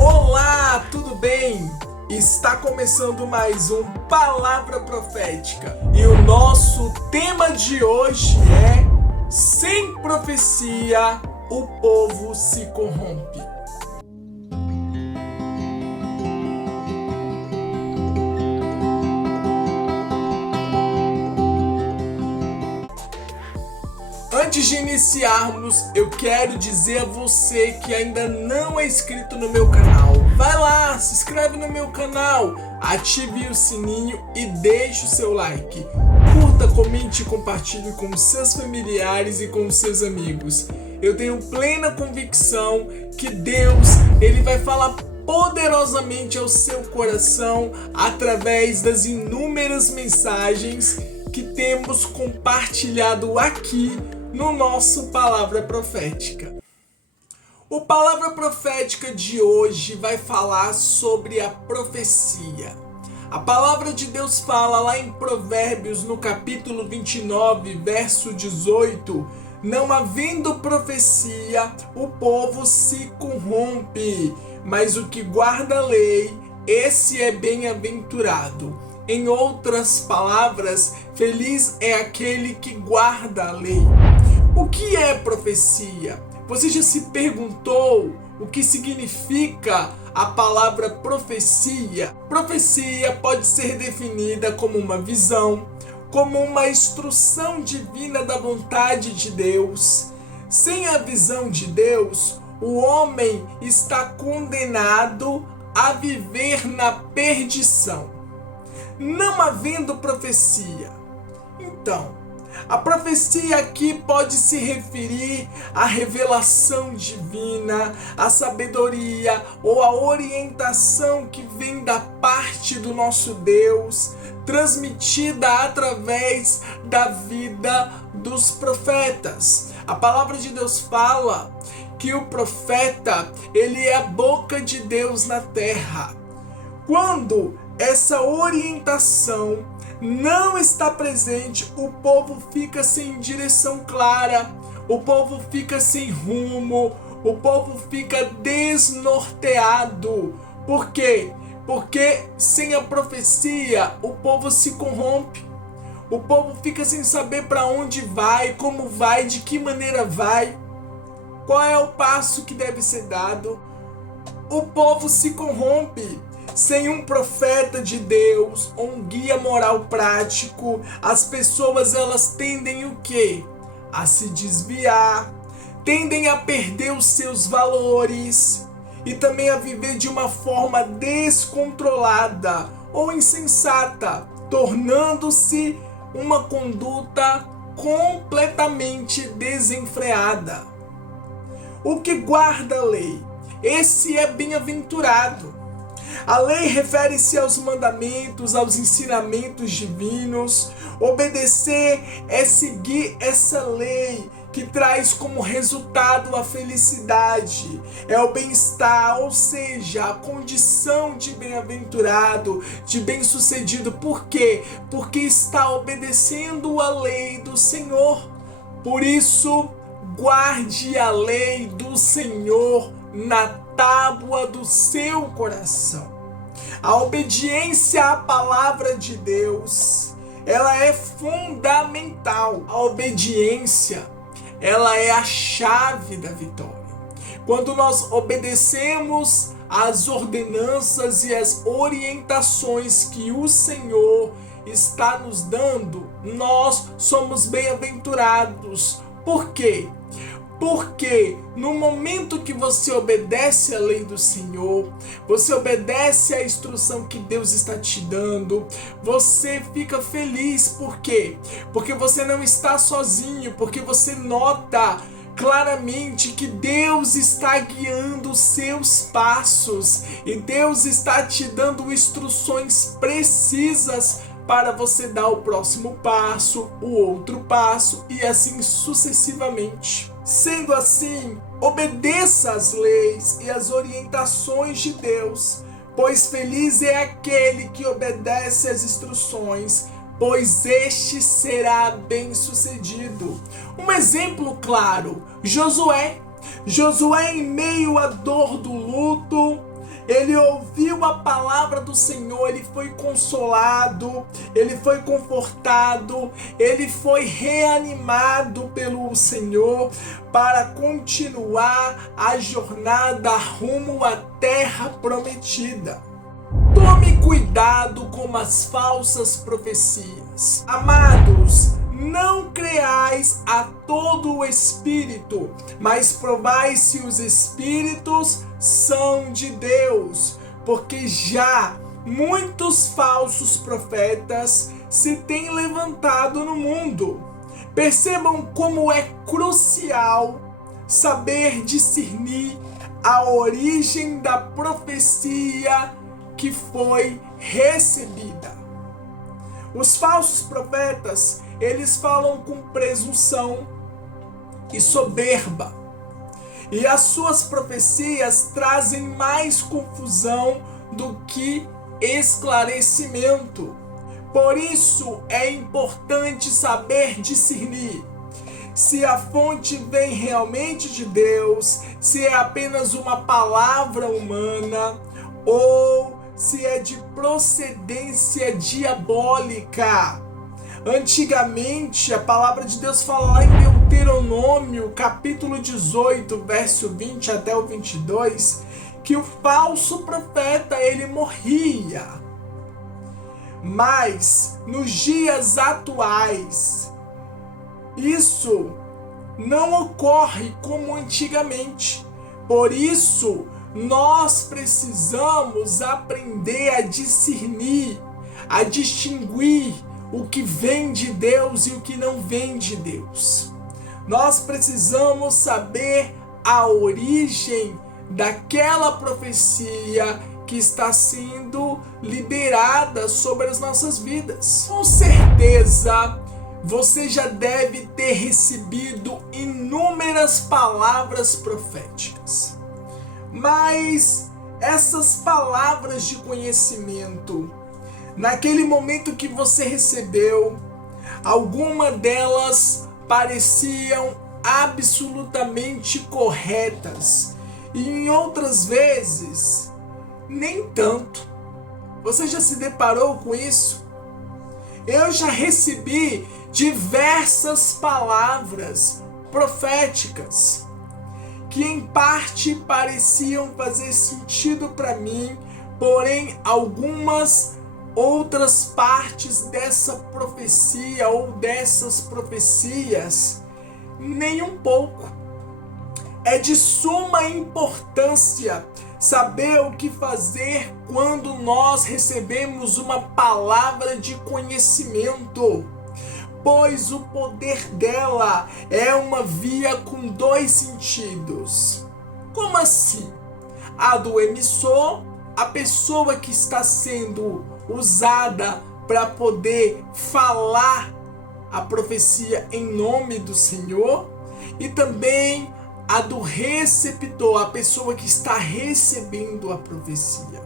Olá, tudo bem? Está começando mais um Palavra Profética e o nosso tema de hoje é: sem profecia o povo se corrompe. Antes de iniciarmos, eu quero dizer a você que ainda não é inscrito no meu canal. Vai lá, se inscreve no meu canal, ative o sininho e deixe o seu like. Curta, comente e compartilhe com seus familiares e com seus amigos. Eu tenho plena convicção que Deus, Ele vai falar poderosamente ao seu coração através das inúmeras mensagens que temos compartilhado aqui no nosso Palavra Profética. O Palavra Profética de hoje vai falar sobre a profecia. A palavra de Deus fala lá em Provérbios, no capítulo 29, verso 18: não havendo profecia, o povo se corrompe, mas o que guarda a lei, esse é bem-aventurado. Em outras palavras, feliz é aquele que guarda a lei. O que é profecia? Você já se perguntou o que significa a palavra profecia? Profecia pode ser definida como uma visão, como uma instrução divina da vontade de Deus. Sem a visão de Deus, o homem está condenado a viver na perdição. Não havendo profecia, então, a profecia aqui pode se referir à revelação divina, à sabedoria ou à orientação que vem da parte do nosso Deus, transmitida através da vida dos profetas. A palavra de Deus fala que o profeta, ele é a boca de Deus na terra. Quando essa orientação não está presente, o povo fica sem direção clara, o povo fica sem rumo, o povo fica desnorteado. Por quê? Porque sem a profecia o povo se corrompe. O povo fica sem saber para onde vai, como vai, de que maneira vai, qual é o passo que deve ser dado. O povo se corrompe. Sem um profeta de Deus ou um guia moral prático, as pessoas elas tendem o quê? A se desviar, tendem a perder os seus valores e também a viver de uma forma descontrolada ou insensata, tornando-se uma conduta completamente desenfreada. O que guarda a lei, esse é bem-aventurado. A lei refere-se aos mandamentos, aos ensinamentos divinos. Obedecer é seguir essa lei que traz como resultado a felicidade, é o bem-estar, ou seja, a condição de bem-aventurado, de bem-sucedido. Por quê? Porque está obedecendo a lei do Senhor. Por isso, guarde a lei do Senhor na tábua do seu coração. A obediência à palavra de Deus, ela é fundamental. A obediência, ela é a chave da vitória. Quando nós obedecemos às ordenanças e às orientações que o Senhor está nos dando, nós somos bem-aventurados. Por quê? Porque no momento que você obedece à lei do Senhor, você obedece à instrução que Deus está te dando, você fica feliz. Por quê? Porque você não está sozinho, porque você nota claramente que Deus está guiando os seus passos e Deus está te dando instruções precisas para você dar o próximo passo, o outro passo e assim sucessivamente. Sendo assim, obedeça às leis e às orientações de Deus, pois feliz é aquele que obedece às instruções, pois este será bem-sucedido. Um exemplo claro, Josué. Josué, em meio à dor do luto, ele ouviu a palavra do Senhor, ele foi consolado, ele foi confortado, ele foi reanimado pelo Senhor para continuar a jornada rumo à terra prometida. Tome cuidado com as falsas profecias. Amados, não creais a todo o espírito, mas provai se os espíritos são de Deus, porque já muitos falsos profetas se têm levantado no mundo. Percebam como é crucial saber discernir a origem da profecia que foi recebida. Os falsos profetas, eles falam com presunção e soberba, e as suas profecias trazem mais confusão do que esclarecimento. Por isso é importante saber discernir se a fonte vem realmente de Deus, se é apenas uma palavra humana ou se é de procedência diabólica. Antigamente, a palavra de Deus fala lá em Deuteronômio, capítulo 18, verso 20 até o 22, que o falso profeta, ele morria. Mas, nos dias atuais, isso não ocorre como antigamente. Por isso, nós precisamos aprender a discernir, a distinguir o que vem de Deus e o que não vem de Deus. Nós precisamos saber a origem daquela profecia que está sendo liberada sobre as nossas vidas. Com certeza, você já deve ter recebido inúmeras palavras proféticas. Mas essas palavras de conhecimento, naquele momento que você recebeu, algumas delas pareciam absolutamente corretas e em outras vezes nem tanto. Você já se deparou com isso? Eu já recebi diversas palavras proféticas que em parte pareciam fazer sentido para mim, porém algumas outras partes dessa profecia ou dessas profecias nem um pouco. É de suma importância saber o que fazer quando nós recebemos uma palavra de conhecimento, pois o poder dela é uma via com dois sentidos. Como assim? A do emissor, a pessoa que está sendo usada para poder falar a profecia em nome do Senhor, e também a do receptor, a pessoa que está recebendo a profecia.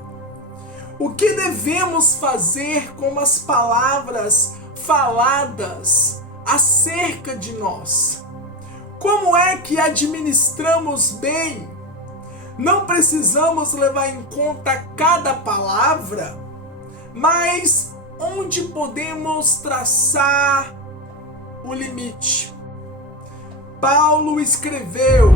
O que devemos fazer com as palavras faladas acerca de nós? Como é que administramos bem? Não precisamos levar em conta cada palavra, mas onde podemos traçar o limite? Paulo escreveu: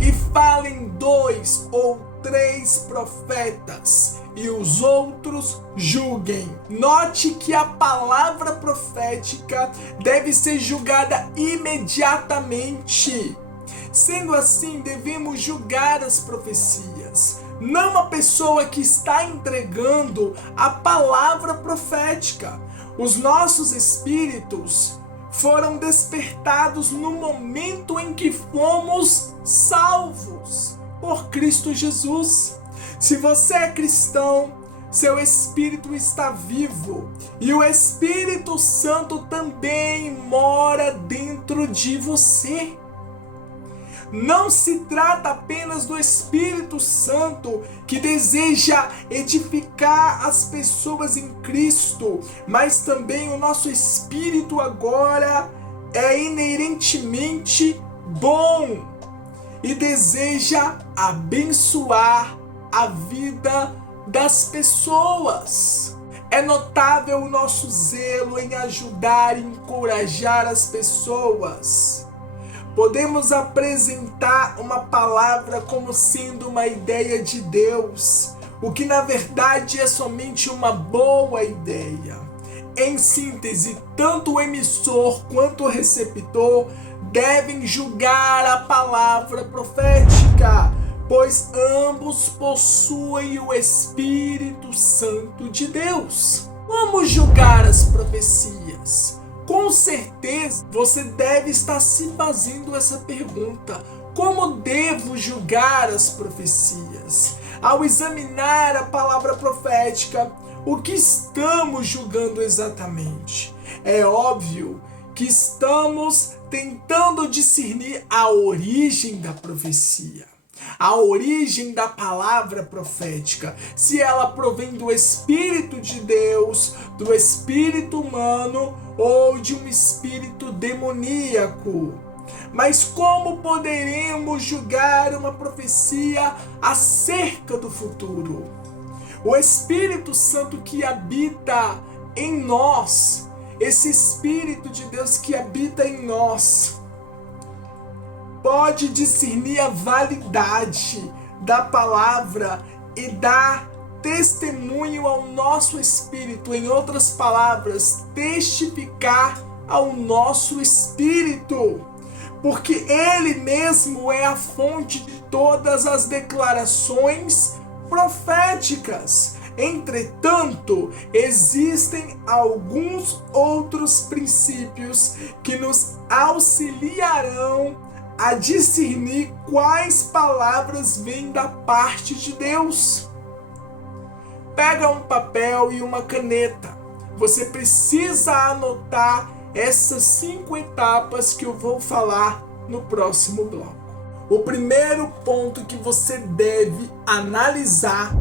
e falem 2 ou 3 profetas, e os outros julguem. Note que a palavra profética deve ser julgada imediatamente. Sendo assim, devemos julgar as profecias, não a pessoa que está entregando a palavra profética. Os nossos espíritos foram despertados no momento em que fomos salvos por Cristo Jesus. Se você é cristão, seu espírito está vivo e o Espírito Santo também mora dentro de você. Não se trata apenas do Espírito Santo que deseja edificar as pessoas em Cristo, mas também o nosso espírito agora é inerentemente bom e deseja abençoar a vida das pessoas. É notável o nosso zelo em ajudar e encorajar as pessoas. Podemos apresentar uma palavra como sendo uma ideia de Deus, o que na verdade é somente uma boa ideia. Em síntese, tanto o emissor quanto o receptor devem julgar a palavra profética, pois ambos possuem o Espírito Santo de Deus. Como julgar as profecias? Com certeza você deve estar se fazendo essa pergunta: como devo julgar as profecias? Ao examinar a palavra profética, o que estamos julgando exatamente? É óbvio que estamos tentando discernir a origem da profecia, a origem da palavra profética, se ela provém do Espírito de Deus, do espírito humano ou de um espírito demoníaco. Mas como poderemos julgar uma profecia acerca do futuro? O Espírito Santo que habita em nós, esse Espírito de Deus que habita em nós, pode discernir a validade da palavra e dar testemunho ao nosso espírito. Em outras palavras, testificar ao nosso espírito, porque ele mesmo é a fonte de todas as declarações proféticas. Entretanto, existem alguns outros princípios que nos auxiliarão a discernir quais palavras vêm da parte de Deus. Pega um papel e uma caneta. Você precisa anotar essas 5 etapas que eu vou falar no próximo bloco. O primeiro ponto que você deve analisar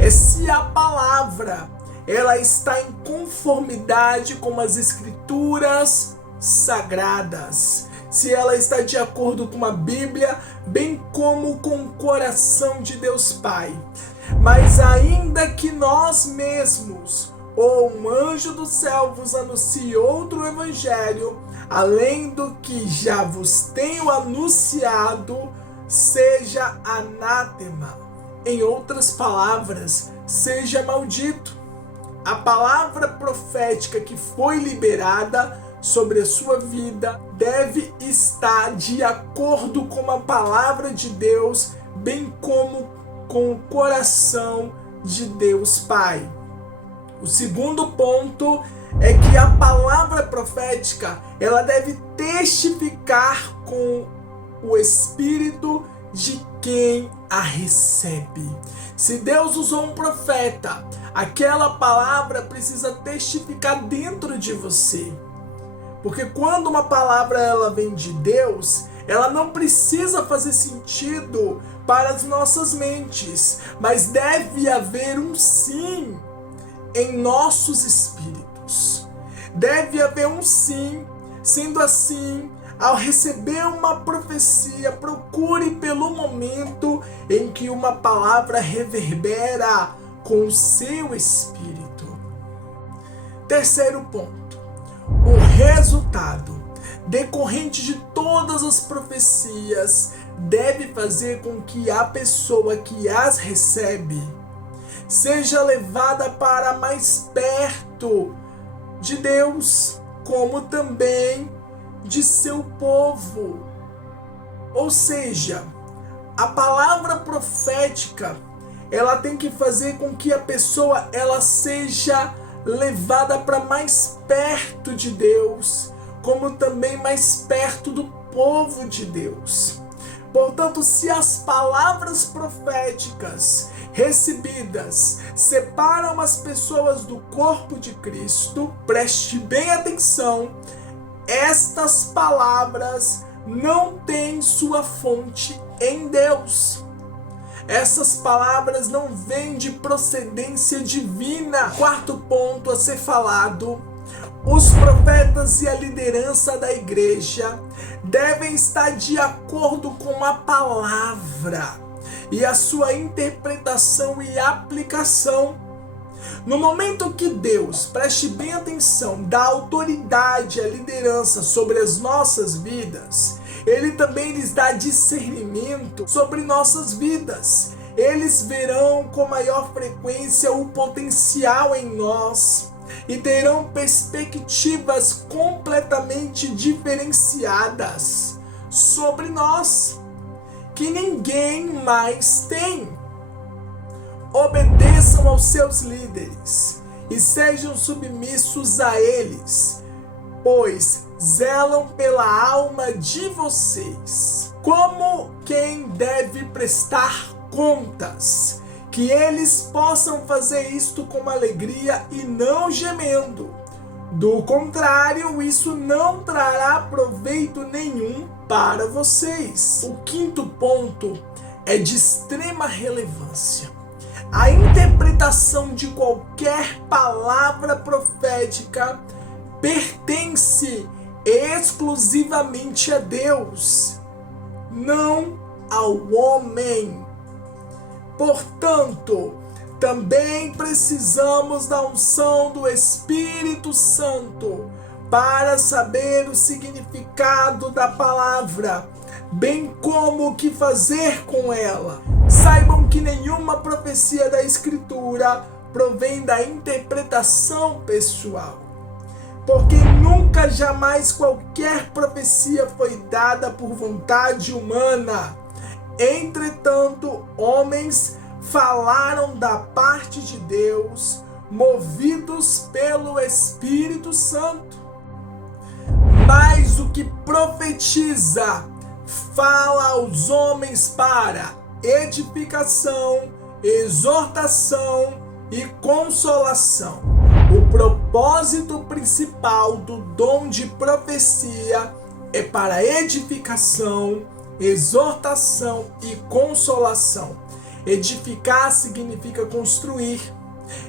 é se a palavra ela está em conformidade com as escrituras sagradas, se ela está de acordo com a Bíblia, bem como com o coração de Deus Pai. Mas ainda que nós mesmos ou um anjo do céu vos anuncie outro evangelho, além do que já vos tenho anunciado, seja anátema. Em outras palavras, seja maldito. A palavra profética que foi liberada sobre a sua vida deve estar de acordo com a palavra de Deus, bem como com o coração de Deus Pai. O segundo ponto é que a palavra profética ela deve testificar com o espírito de quem a recebe. Se Deus usou um profeta, aquela palavra precisa testificar dentro de você. Porque quando uma palavra ela vem de Deus, ela não precisa fazer sentido para as nossas mentes, mas deve haver um sim em nossos espíritos. Deve haver um sim. Sendo assim, ao receber uma profecia, procure pelo momento em que uma palavra reverbera com o seu espírito. Terceiro ponto: o resultado decorrente de todas as profecias deve fazer com que a pessoa que as recebe seja levada para mais perto de Deus, como também de seu povo. Ou seja, a palavra profética, ela tem que fazer com que a pessoa ela seja levada para mais perto de Deus, como também mais perto do povo de Deus. Portanto, se as palavras proféticas recebidas separam as pessoas do corpo de Cristo, preste bem atenção, estas palavras não têm sua fonte em Deus. Essas palavras não vêm de procedência divina. Quarto ponto a ser falado: os profetas e a liderança da igreja devem estar de acordo com a palavra e a sua interpretação e aplicação. No momento que Deus, preste bem atenção, dá autoridade à liderança sobre as nossas vidas, Ele também lhes dá discernimento sobre nossas vidas. Eles verão com maior frequência o potencial em nós e terão perspectivas completamente diferenciadas sobre nós, que ninguém mais tem. Obedeçam aos seus líderes e sejam submissos a eles, pois zelam pela alma de vocês, como quem deve prestar contas, que eles possam fazer isto com alegria e não gemendo. Do contrário, isso não trará proveito nenhum para vocês. O quinto ponto é de extrema relevância. A interpretação de qualquer palavra profética pertence exclusivamente a Deus, não ao homem. Portanto, também precisamos da unção do Espírito Santo para saber o significado da palavra, bem como o que fazer com ela. Saibam que nenhuma profecia da Escritura provém da interpretação pessoal, porque nunca, jamais qualquer profecia foi dada por vontade humana. Entretanto, homens falaram da parte de Deus, movidos pelo Espírito Santo. Mas o que profetiza fala aos homens para edificação, exortação e consolação. O propósito principal do dom de profecia é para edificação, exortação e consolação. Edificar significa construir,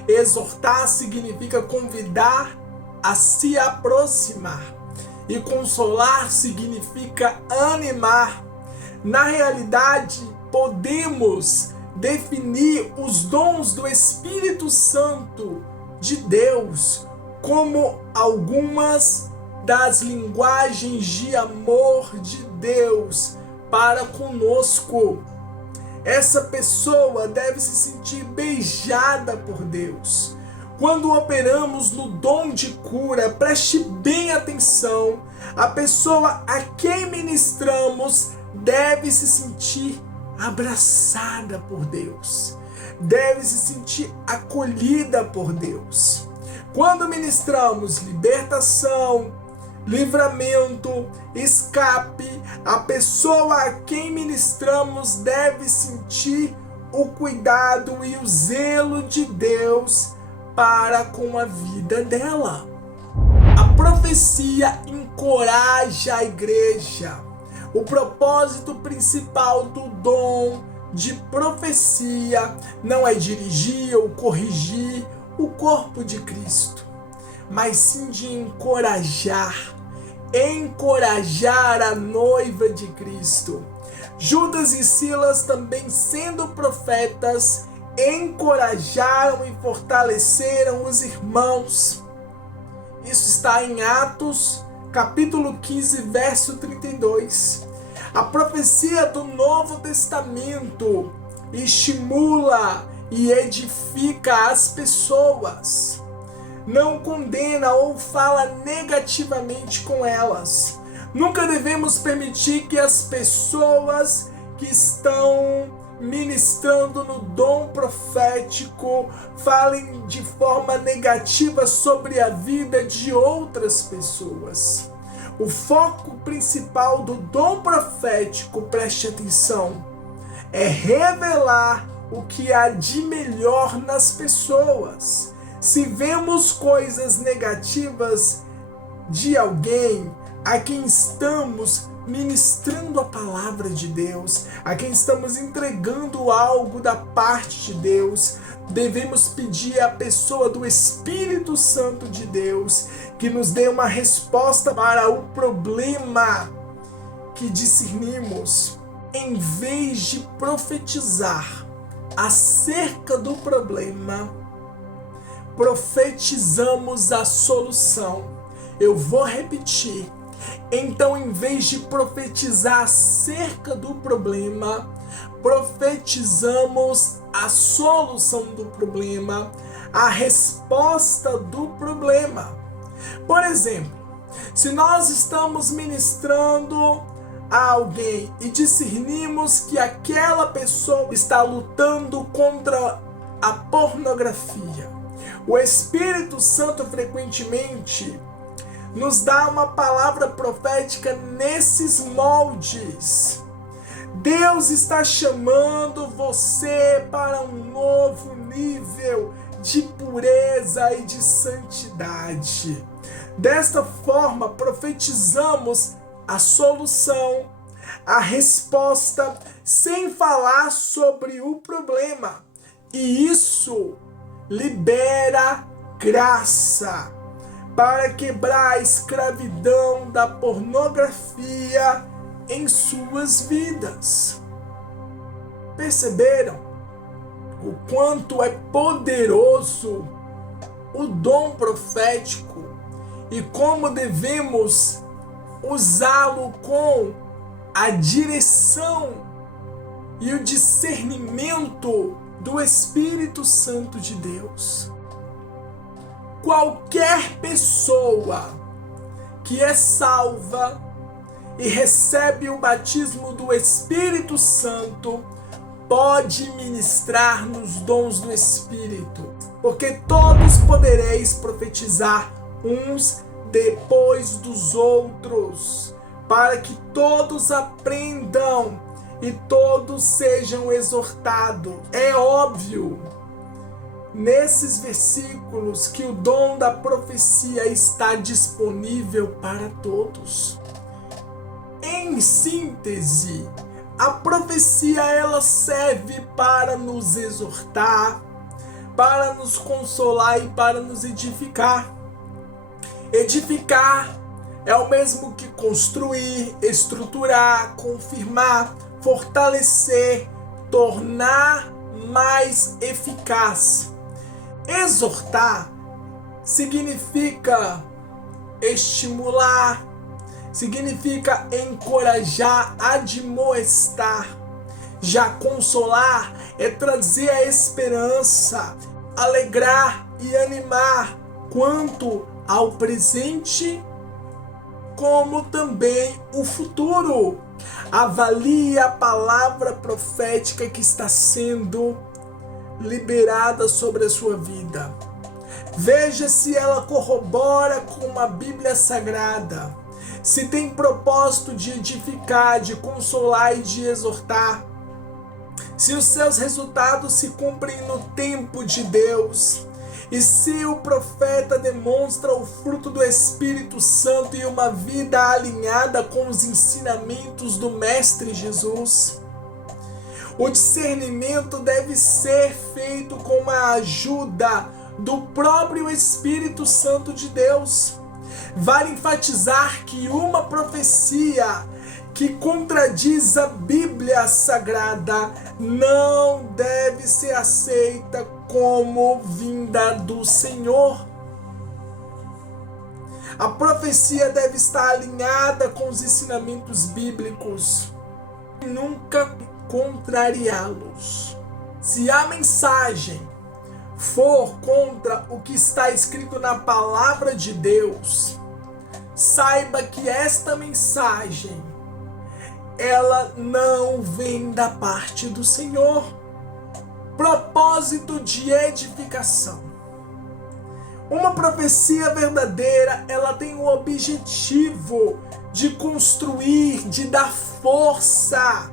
exortar significa convidar a se aproximar, e consolar significa animar. Na realidade, podemos definir os dons do Espírito Santo de Deus como algumas das linguagens de amor de Deus para conosco. Essa pessoa deve se sentir beijada por Deus. Quando operamos no dom de cura, preste bem atenção, a pessoa a quem ministramos deve se sentir abraçada por Deus, deve se sentir acolhida por Deus. Quando ministramos libertação, livramento, escape, a pessoa a quem ministramos deve sentir o cuidado e o zelo de Deus para com a vida dela. A profecia encoraja a igreja. O propósito principal do dom de profecia não é dirigir ou corrigir o corpo de Cristo, mas sim de encorajar a noiva de Cristo. Judas e Silas, também sendo profetas, encorajaram e fortaleceram os irmãos. Isso está em Atos, capítulo 15, verso 32. A profecia do Novo Testamento estimula e edifica as pessoas, não condena ou fala negativamente com elas. Nunca devemos permitir que as pessoas que estão ministrando no dom profético falem de forma negativa sobre a vida de outras pessoas. O foco principal do dom profético, preste atenção, é revelar o que há de melhor nas pessoas. Se vemos coisas negativas de alguém a quem estamos ministrando a palavra de Deus, a quem estamos entregando algo da parte de Deus, devemos pedir à pessoa do Espírito Santo de Deus que nos dê uma resposta para o problema que discernimos. em vez de profetizar acerca do problema, profetizamos a solução. Eu vou repetir. Então, em vez de profetizar acerca do problema, profetizamos a solução do problema, a resposta do problema. Por exemplo, se nós estamos ministrando a alguém e discernimos que aquela pessoa está lutando contra a pornografia, o Espírito Santo frequentemente nos dá uma palavra profética nesses moldes. Deus está chamando você para um novo nível de pureza e de santidade. Desta forma, profetizamos a solução, a resposta, sem falar sobre o problema. E isso libera graça para quebrar a escravidão da pornografia em suas vidas. Perceberam o quanto é poderoso o dom profético e como devemos usá-lo com a direção e o discernimento do Espírito Santo de Deus? Qualquer pessoa que é salva e recebe o batismo do Espírito Santo pode ministrar nos dons do Espírito, porque todos podereis profetizar uns depois dos outros, para que todos aprendam e todos sejam exortados. É óbvio nesses versículos que o dom da profecia está disponível para todos. Em síntese, a profecia ela serve para nos exortar, para nos consolar e para nos edificar. Edificar é o mesmo que construir, estruturar, confirmar, fortalecer, tornar mais eficaz. Exortar significa estimular, significa encorajar, admoestar. Já consolar é trazer a esperança, alegrar e animar quanto ao presente, como também o futuro. Avalie a palavra profética que está sendo liberada sobre a sua vida. Veja se ela corrobora com a Bíblia Sagrada, se tem propósito de edificar, de consolar e de exortar, se os seus resultados se cumprem no tempo de Deus, e se o profeta demonstra o fruto do Espírito Santo e uma vida alinhada com os ensinamentos do Mestre Jesus. O discernimento deve ser feito com a ajuda do próprio Espírito Santo de Deus. Vale enfatizar que uma profecia que contradiz a Bíblia Sagrada não deve ser aceita como vinda do Senhor. A profecia deve estar alinhada com os ensinamentos bíblicos e nunca contrariá-los. Se a mensagem for contra o que está escrito na palavra de Deus, saiba que esta mensagem ela não vem da parte do Senhor. Propósito de edificação. Uma profecia verdadeira, ela tem o objetivo de construir, de dar força,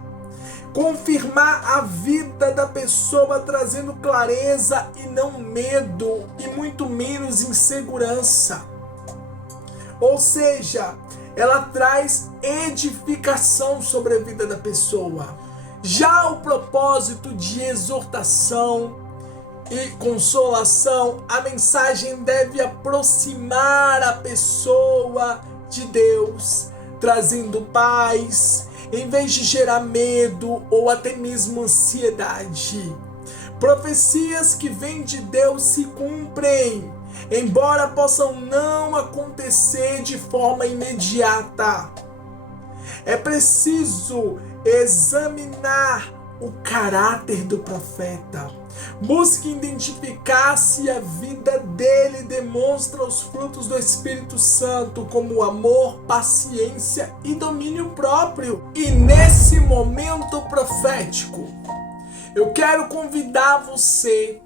confirmar a vida da pessoa, trazendo clareza e não medo, e muito menos insegurança. Ou seja, ela traz edificação sobre a vida da pessoa. Já o propósito de exortação e consolação, a mensagem deve aproximar a pessoa de Deus, trazendo paz, em vez de gerar medo ou até mesmo ansiedade. Profecias que vêm de Deus se cumprem, embora possam não acontecer de forma imediata. É preciso examinar o caráter do profeta. Busque identificar se a vida dele demonstra os frutos do Espírito Santo, como amor, paciência e domínio próprio. E nesse momento profético, eu quero convidar você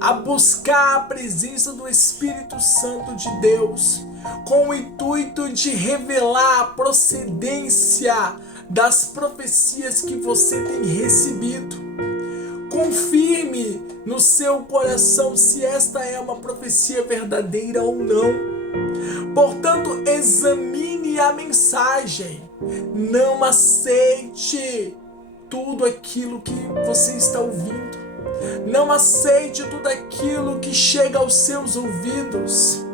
a buscar a presença do Espírito Santo de Deus, com o intuito de revelar a procedência das profecias que você tem recebido. Confirme no seu coração se esta é uma profecia verdadeira ou não. Portanto, examine a mensagem. Não aceite tudo aquilo que você está ouvindo. Não aceite tudo aquilo que chega aos seus ouvidos.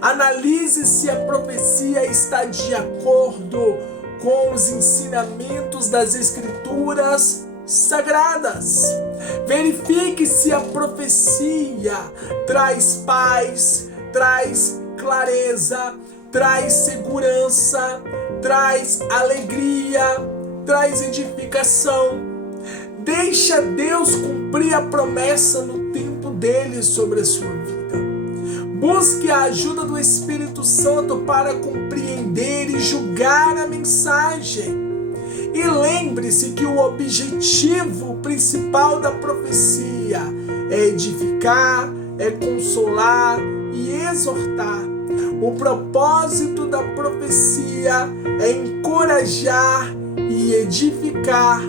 Analise se a profecia está de acordo com os ensinamentos das Escrituras Sagradas. Verifique se a profecia traz paz, traz clareza, traz segurança, traz alegria, traz edificação. Deixa Deus cumprir a promessa no tempo dele sobre a sua vida. Busque a ajuda do Espírito Santo para compreender e julgar a mensagem. E lembre-se que o objetivo principal da profecia é edificar, é consolar e exortar. O propósito da profecia é encorajar e edificar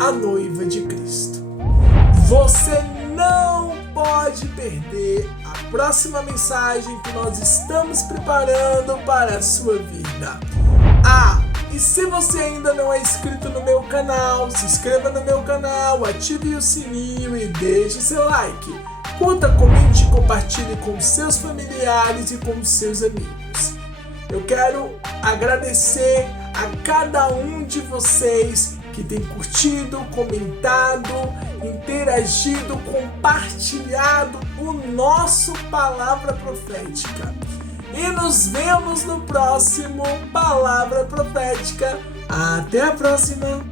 a noiva de Cristo. Você não pode perder a próxima mensagem que nós estamos preparando para a sua vida. E se você ainda não é inscrito no meu canal, se inscreva no meu canal, ative o sininho e deixe seu like. Curta, comente e compartilhe com seus familiares e com seus amigos. Eu quero agradecer a cada um de vocês que tem curtido, comentado, interagido, compartilhado o nosso Palavra Profética. E nos vemos no próximo Palavra Profética. Até a próxima!